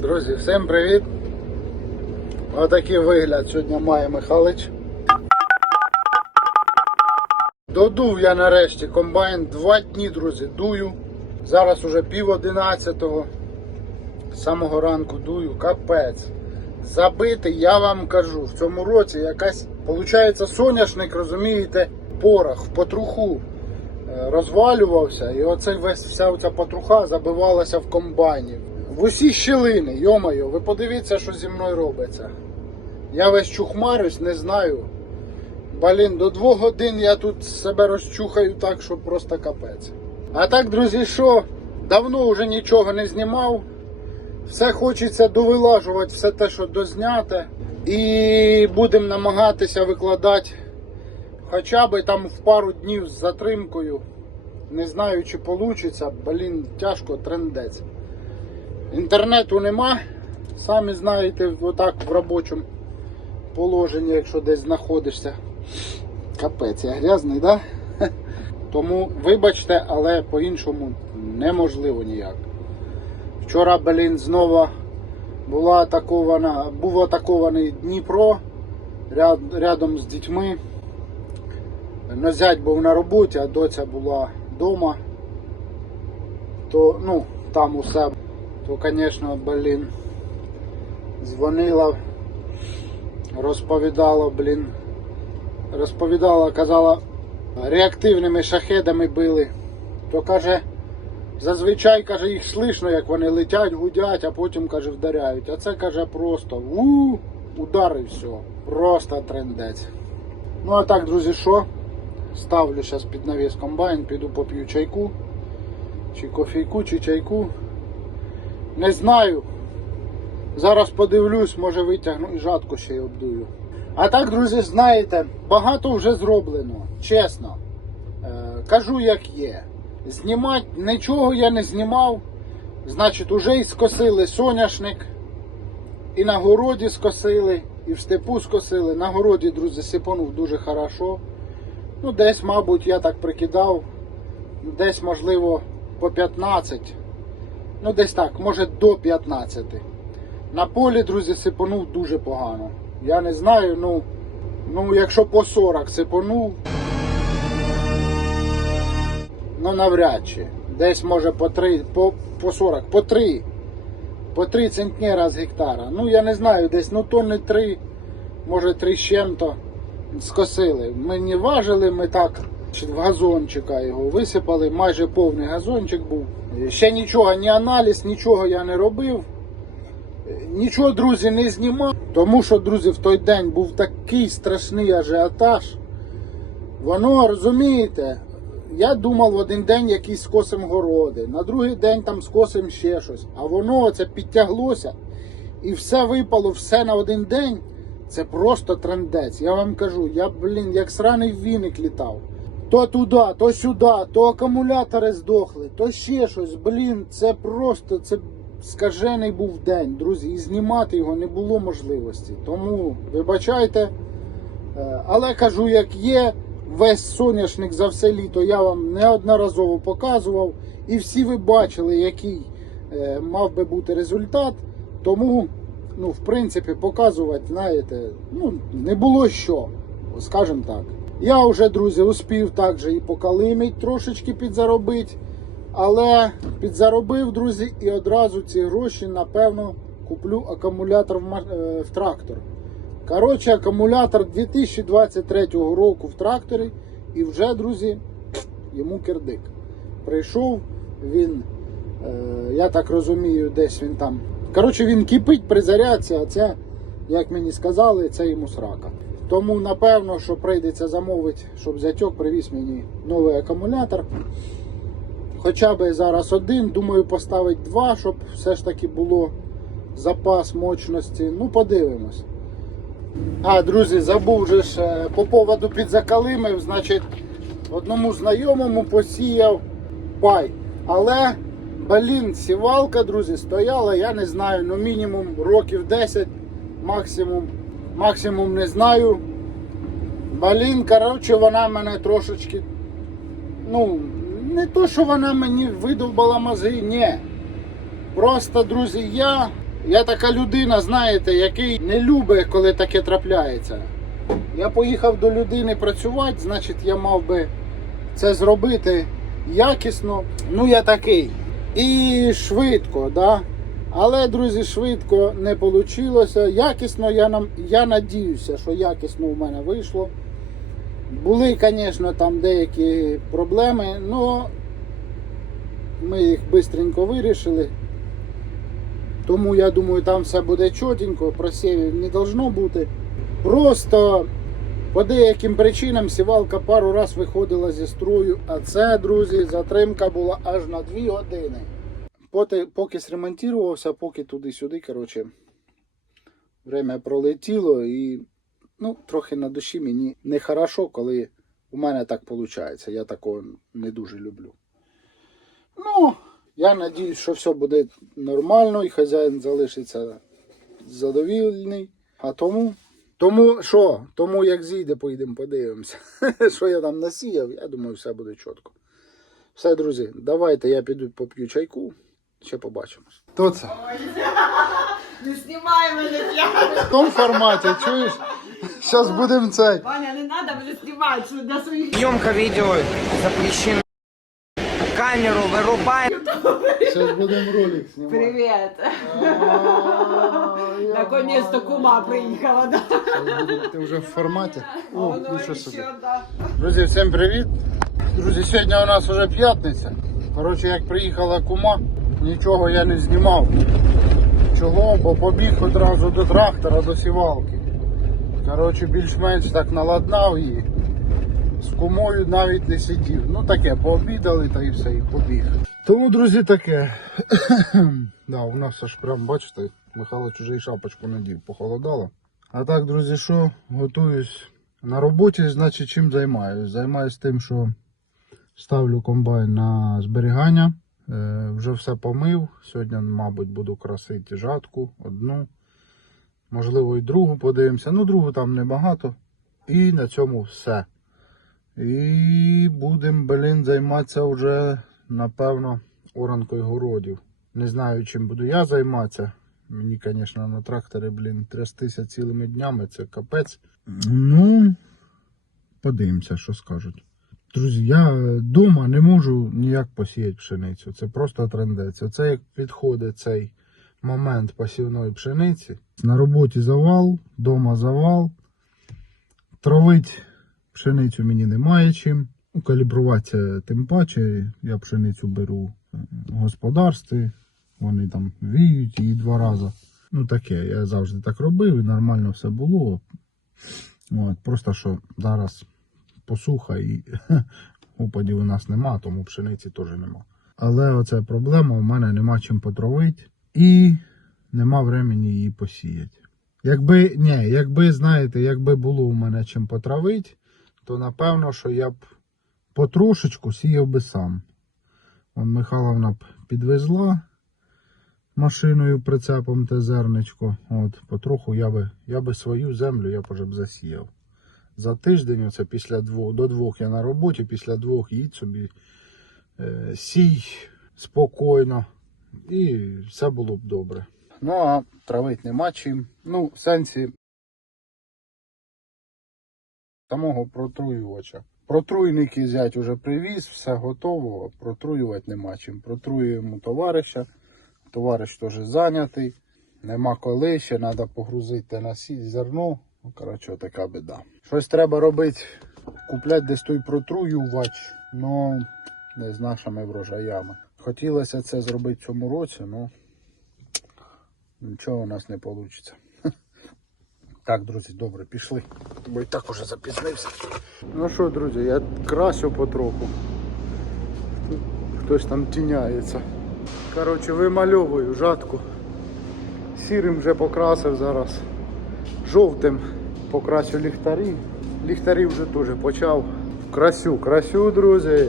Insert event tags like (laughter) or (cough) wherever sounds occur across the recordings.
Друзі, всім привіт! Отакий вигляд сьогодні має Михалич. Додув я нарешті комбайн два дні, друзі, дую. Зараз уже пів одинадцятого. З самого ранку дую, капець. Забитий, я вам кажу, в цьому році якась, виходить, соняшник, розумієте, порох в потруху е, розвалювався, і оце весь вся оця потруха забивалася в комбайні. В усі щілини, йомайо, ви подивіться, що зі мною робиться. Я весь чухмарюсь, не знаю. Блін, до двох годин я тут себе розчухаю так, що просто капець. А так, друзі, що? Давно вже нічого не знімав. Все хочеться довилажувати, все те, що дозняте. І будемо намагатися викладати хоча б там в пару днів з затримкою. Не знаю, чи вийде. Блін, тяжко, трендець. Інтернету нема. Самі знаєте, отак в робочому положенні, якщо десь знаходишся. Капець, я грязний, да? (laughs) Тому вибачте, але по-іншому неможливо ніяк. Вчора, блін, знову була атакована, був атакований Дніпро ряд, рядом з дітьми. Но зять був на роботі, а доця була вдома. То, ну, там усе. То, звісно, блін, дзвонила, розповідала, блін, розповідала, казала, реактивними шахедами били. То каже, зазвичай каже, їх слышно, як вони летять, гудять, а потім каже, вдаряють. А це каже просто у удар і все. Просто трендець. Ну а так, друзі, що? Ставлю зараз під навіс комбайн, піду поп'ю чайку. Чи кофійку, чи чайку. Не знаю. Зараз подивлюсь, може витягну і жатку ще й обдую. А так, друзі, знаєте, багато вже зроблено, чесно. Е, кажу, як є. Знімати нічого я не знімав. Значить, уже і скосили соняшник, і на городі скосили, і в степу скосили. На городі, друзі, сипанув дуже хорошо. Ну, десь, мабуть, я так прикидав, десь, можливо, по 15. Ну, десь так, може до 15. На полі, друзі, сипанув дуже погано. Я не знаю, ну, ну якщо по 40 сипанув, ну навряд чи. Десь може по 3, по, по 40, по 3. По 3 центнера з гектара. Ну я не знаю, десь ну тонни 3, може 3 з чим-то скосили. Ми не важили, ми так газончика його висипали, майже повний газончик був. Ще нічого, ні аналіз, нічого я не робив. Нічого, друзі, не знімав. Тому що, друзі, в той день був такий страшний ажіотаж. Воно, розумієте, я думав в один день якийсь скосим городи, на другий день там скосим ще щось. А воно це підтяглося і все випало, все на один день. Це просто трендець. Я вам кажу, я, блін, як сраний віник літав. То туди, то сюди, то акумулятори здохли, то ще щось. Блін, це просто це скажений був день, друзі. І знімати його не було можливості. Тому вибачайте. Е, Але кажу, як є, весь соняшник за все літо я вам неодноразово показував. І всі ви бачили, який е, мав би бути результат. Тому, ну, в принципі, показувати, знаєте, ну, не було що, скажімо так. Я вже, друзі, успів також і покалимить трошечки підзаробити. Але підзаробив, друзі, і одразу ці гроші, напевно, куплю акумулятор в, е, трактор. Коротше, акумулятор 2023 року в тракторі. І вже, друзі, йому кирдик. Прийшов він, е, я так розумію, десь він там. Коротше, він кипить при зарядці, а це, як мені сказали, це йому срака. Тому напевно, що прийдеться замовити, щоб зятьок привіз мені новий акумулятор. Хоча б зараз один, думаю, поставити два, щоб все ж таки було запас мощності. Ну, подивимось. А, друзі, забув же ж е, по поводу підзакалимів, значить, одному знайомому посіяв пай. Але, блін, сівалка, друзі, стояла, я не знаю, ну мінімум років 10, максимум, максимум не знаю. Блін, коротше, вона мене трошечки, ну, не то, що вона мені видовбала мозги, ні. Просто, друзі, я Я така людина, знаєте, який не любить, коли таке трапляється. Я поїхав до людини працювати, значить я мав би це зробити якісно. Ну, я такий. І швидко, да? Але, друзі, швидко не вийшло. Якісно я нам я надіюся, що якісно у мене вийшло. Були, звісно, там деякі проблеми, але ми їх швидко вирішили. Тому я думаю, там все буде чотенько, просівів не должно бути. Просто по деяким причинам сівалка пару раз виходила зі строю, а це, друзі, затримка була аж на 2 години. Поки, поки сремонтувався, поки туди-сюди, коротше, время пролетіло і ну, трохи на душі мені не хорошо, коли у мене так виходить. Я такого не дуже люблю. Ну, я надіюсь, що все буде нормально і хазяїн залишиться задовільний. А тому, тому що? Тому як зійде, поїдемо подивимося. (laughs) що я там насіяв, я думаю, все буде чітко. Все, друзі, давайте я піду поп'ю чайку. Ще побачимось. Хто це? Не знімай мене, я. В тому форматі, чуєш? Зараз будемо цей. Ваня, не треба мене знімати, що для своїх. Съемка видео запрещена. Камеру вырубай. Зараз будемо ролик знімати. Привіт. Наконец-то кума приїхала, да? Ти вже в форматі? О, нічого собі. Друзі, всім привіт! Друзі, сьогодні у нас вже п'ятниця. Коротше, як приїхала кума, нічого я не знімав. Чого? Бо побіг одразу до трактора, до сівалки. Коротше, більш-менш так наладнав її. З кумою навіть не сидів. Ну таке, пообідали та і все, і побіг. Тому, друзі, таке. (clears throat) да, у нас аж прям, бачите, Михайло чужий шапочку надів, похолодало. А так, друзі, що готуюсь на роботі, значить, чим займаюсь? Займаюсь тим, що ставлю комбайн на зберігання. Е, вже все помив. Сьогодні, мабуть, буду красити жатку одну. Можливо, і другу подивимося. Ну, другу там небагато. І на цьому все. І будемо, блін, займатися вже, напевно, оранкою городів. Не знаю, чим буду я займатися. Мені, звісно, на тракторі, блін, трястися цілими днями, це капець. Ну, подивимося, що скажуть. Друзі, я вдома не можу ніяк посіяти пшеницю. Це просто трендець. Оце як підходить цей момент посівної пшениці. На роботі завал, вдома завал. Травить пшеницю мені немає чим. Ну, калібруватися тим паче. Я пшеницю беру е, в господарстві. Вони там віють її два рази. Ну таке, я завжди так робив і нормально все було. От, просто що зараз посуха і (laughs) опадів у нас нема, тому пшениці теж нема. Але оце проблема, у мене нема чим потравити і нема времени її посіяти. Якби, ні, якби, знаєте, якби було у мене чим потравити, то напевно, що я б потрошечку сіяв би сам. Вон Михайловна б підвезла машиною прицепом те зерничко. От, потроху я би, я би свою землю я б засіяв. За тиждень, оце після двох, до двох я на роботі, після двох їдь собі е, сій спокійно і все було б добре. Ну а травити нема чим. Ну, в сенсі самого протруювача. Протруйники зять уже привіз, все готово, протруювати нема чим. Протруюємо товариша. Товариш теж зайнятий. Нема коли, ще треба погрузити на сі зерно. Ну, коротше, така біда. Щось треба робити, купляти десь той протруювач, ну не з нашими врожаями. Хотілося це зробити цьому році, ну нічого у нас не вийде. (laughs) Так, друзі, добре, пішли. Бо і так уже запізнився. Ну що, друзі, я красю потроху. Хтось там тіняється. Коротше, вимальовую жатку. Сірим вже покрасив зараз. Жовтим покрасю ліхтарі. Ліхтарі вже теж почав. Красю, красю, друзі.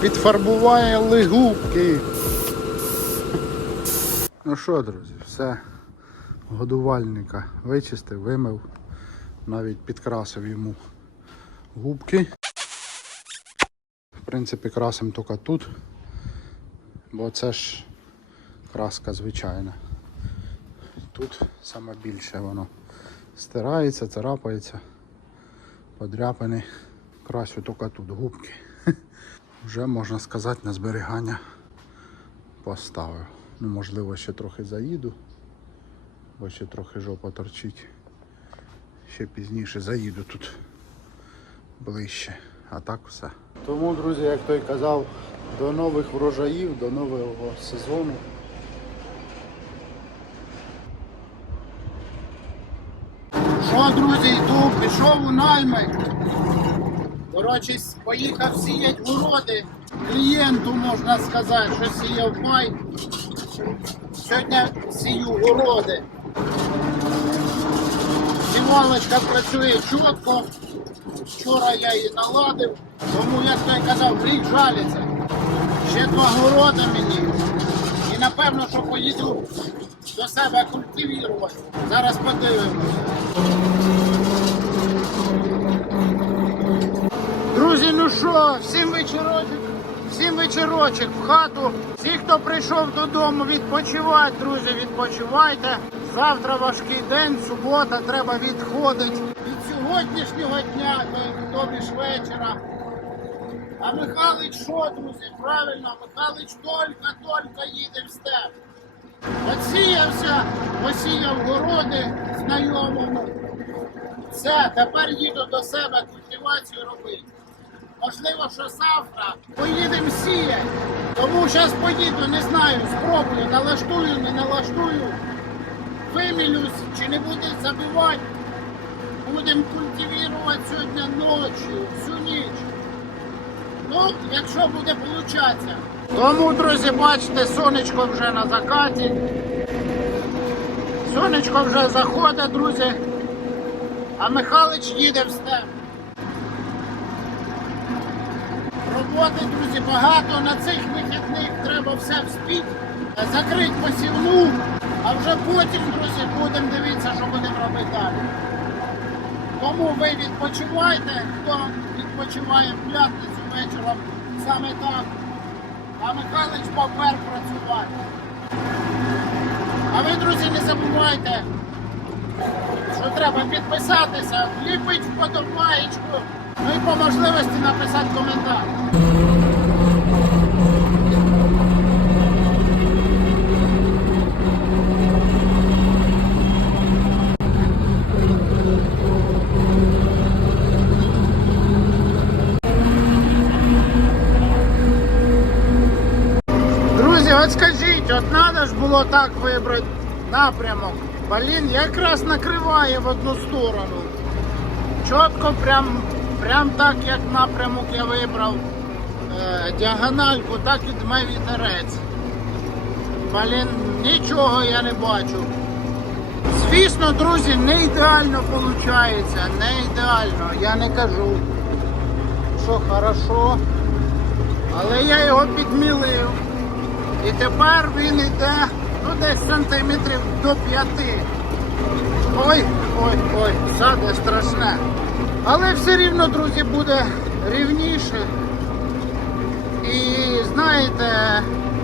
Підфарбували губки. Ну що, друзі, все. Годувальника вичистив, вимив, навіть підкрасив йому губки. В принципі, красимо тільки тут, бо це ж краска звичайна. Тут саме більше воно стирається, царапається, подряпини. Красю тільки тут губки. Вже можна сказати на зберігання поставив. Ну, можливо, ще трохи заїду, бо ще трохи жопа торчить. Ще пізніше заїду тут ближче. А так все. Тому, друзі, як той казав, до нових врожаїв, до нового сезону. Що, друзі, йду, пішов у найми. Коротше, поїхав сіять городи. Клієнту можна сказати, що сіяв май. Сьогодні сію городи. Сівалочка працює чітко. Вчора я її наладив, тому як той казав, гріх жалиться. Ще два городи мені. І напевно, що поїду до себе культивувати. Зараз подивимось. Друзі, ну що, всім вечорочок, всім вечорочок в хату. Всі, хто прийшов додому відпочивати, друзі, відпочивайте. Завтра важкий день, субота, треба відходити від сьогоднішнього дня до між вечора. А Михайлич що, друзі? Правильно, Михайлич тільки-тільки їде в степ. Отсіявся, посіяв городи знайомому. Все, тепер їду до себе культивацію робити. Можливо, що завтра поїдемо сіяти. Тому зараз поїду, не знаю, спробую, налаштую, не налаштую. Вимілюсь чи не буде забивати. Будемо культивувати сьогодні ночі, всю ніч. Ну, якщо буде получатися. Тому, друзі, бачите, сонечко вже на закаті. Сонечко вже заходить, друзі. А Михайлич їде в степ. Роботи, друзі, багато. На цих вихідних треба все вспіть, закрити посівну, а вже потім, друзі, будемо дивитися, що будемо робити далі. Тому ви відпочивайте, хто відпочиває в п'ятницю вечором, саме так. А Михайлович попер працювати. А ви, друзі, не забувайте, що треба підписатися, вліпити вподобаєчку, ну і по можливості написати коментар. Друзі, от скажіть, от треба ж було так вибрати напрямок. Блін, якраз накриває в одну сторону. Чітко, прям, прям так, як напрямок я вибрав е, діагональку, так і дме вітерець. Блін, нічого я не бачу. Звісно, друзі, не ідеально виходить, не ідеально. Я не кажу, що хорошо. Але я його підмілив. І тепер він йде ну, десь сантиметрів до п'яти. Ой, ой, ой, саде страшне. Але все рівно, друзі, буде рівніше. І знаєте,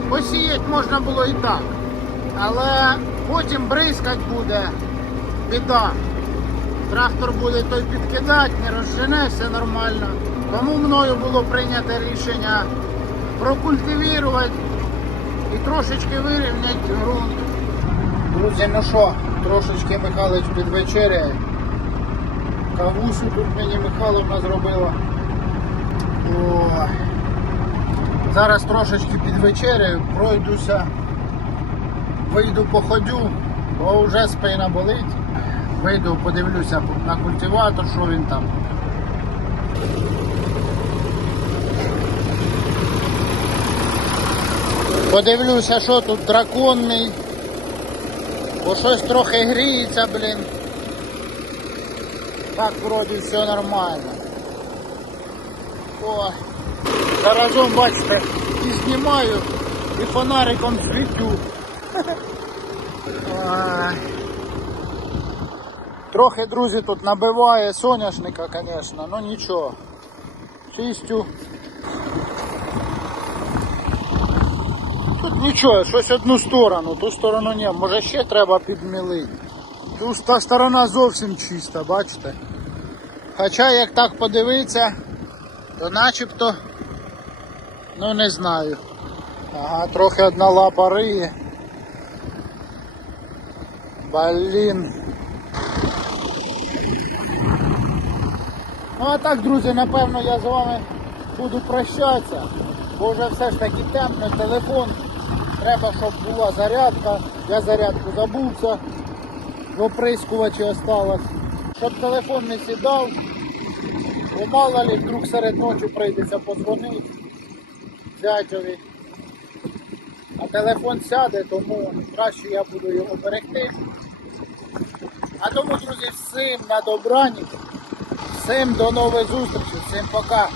посіяти можна було і так. Але потім бризкать буде біда. Трактор буде той підкидати, не розжене, все нормально. Тому мною було прийнято рішення прокультивувати і трошечки вирівняти ґрунт. Друзі, ну що, трошечки Михайлович підвечеряє. Кавусю тут мені Михайловна зробила. О, зараз трошечки підвечеряю, пройдуся, вийду походю, бо вже спина болить. Вийду, подивлюся на культиватор, що він там. Подивлюся, що тут дракон мій. Бо щось трохи гріється, блін. Так вроді все нормально. О. Заразом, бачите, і знімаю, і фонариком світю. (laughs) Трохи, друзі, тут набиває соняшника, звісно, ну нічого. Чистю. Тут нічого, щось одну сторону, ту сторону ні, може ще треба підмілити. Ту та сторона зовсім чиста, бачите? Хоча як так подивитися, то начебто, ну не знаю. Ага, трохи одна лапа риє. Блін. Ну а так, друзі, напевно я з вами буду прощатися, бо вже все ж таки темно, телефон. Треба, щоб була зарядка. Я зарядку забувся, в оприскувачі осталось. Щоб телефон не сідав, бо мало ли вдруг серед ночі прийдеться подзвонити зятьові. А телефон сяде, тому краще я буду його берегти. А тому, друзі, всім на добраніч. Всім до нових зустрічей, всім пока.